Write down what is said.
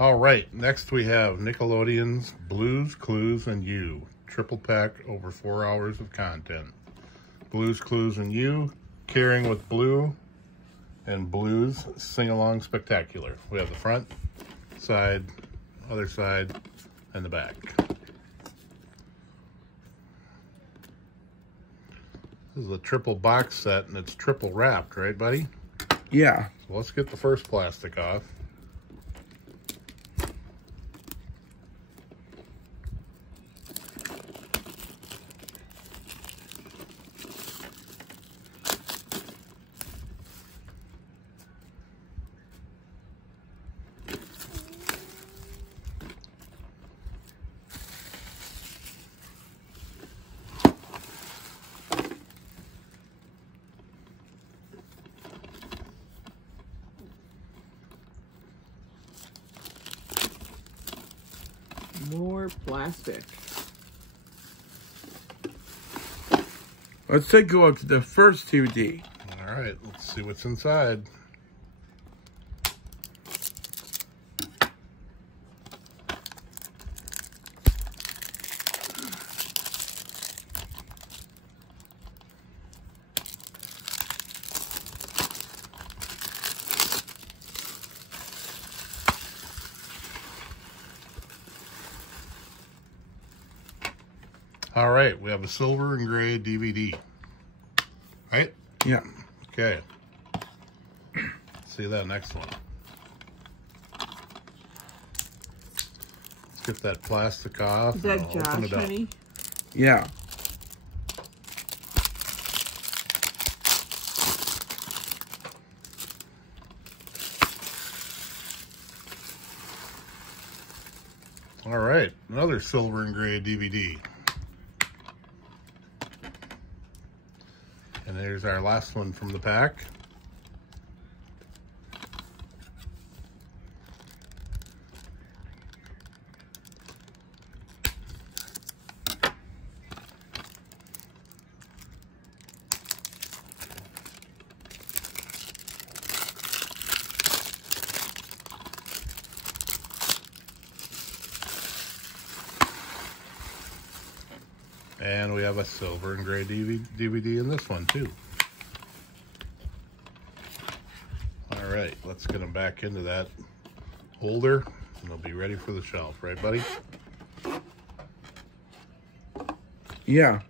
All right, next we have Nickelodeon's Blues, Clues, and You. Triple pack over 4 hours of content. Blues, Clues, and You, Caring with Blue, and Blues Sing-Along Spectacular. We have the front, side, other side, and the back. This is a triple box set, and it's triple wrapped, right, buddy? Yeah. So let's get the first plastic off. More plastic. Let's take a look at the first DVD. All right, let's see what's inside. All right, we have a silver and gray DVD. Right? Yeah. Okay. See that next one. Let's get that plastic off. Is that and I'll open Josh, it up. honey? Yeah. All right, another silver and gray DVD. And there's our last one from the pack. And we have a silver and gray DVD in this one too. All right, let's get them back into that holder and they'll be ready for the shelf, right, buddy? Yeah.